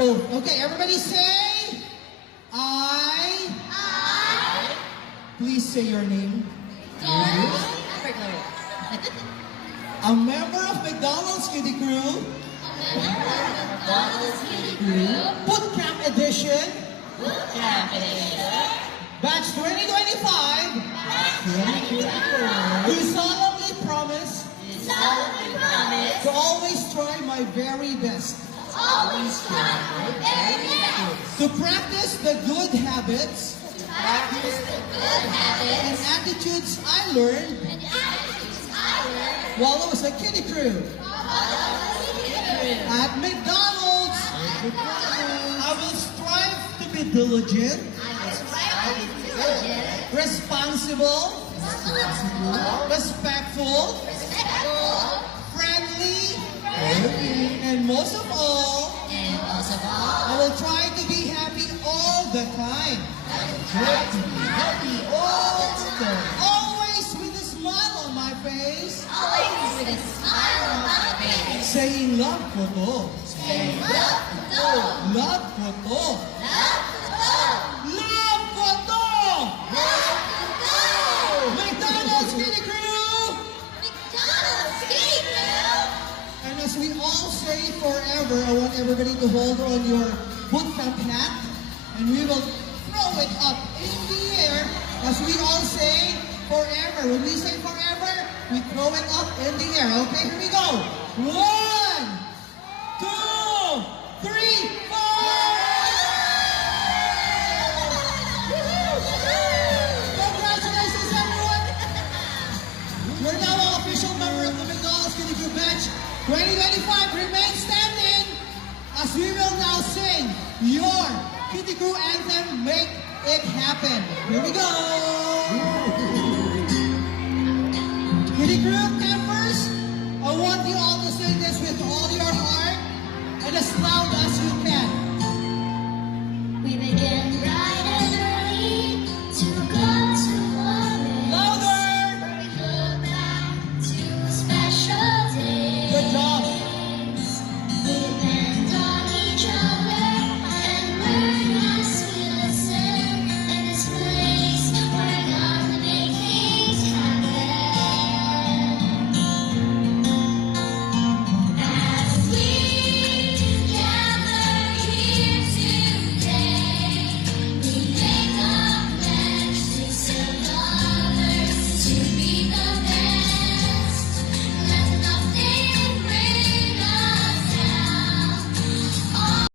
Oh, okay, everybody say, I. Please say your name. A member of McDonald's Kitty Crew, Bootcamp Edition, Batch 2025, do solemnly promise to always try my very best to practice the good habits and attitudes I learned while I was a Kitty Crew at McDonald's. I will strive to be diligent, responsible, respectful, friendly, and most of all, I will try to be happy all the time. Always with a smile on my face. Saying love ko to. Love ko to. Love ko to! McDonald's Kitty Crew! And as we all say forever, I want everybody to hold on your bootcamp hat and we will throw it up in the air as we all say forever. When we say forever, we throw it up in the air. Okay, here we go. 1, 2, 3, 4! Congratulations, everyone! You're now an official member of the McDonald's Kitty Crew Batch 2025. Remain standing as we will now sing your Kitty Crew anthem, Make It Happen. Here we go! Kitty Crew campers, I want you all to sing this with all your heart and as loud as you can.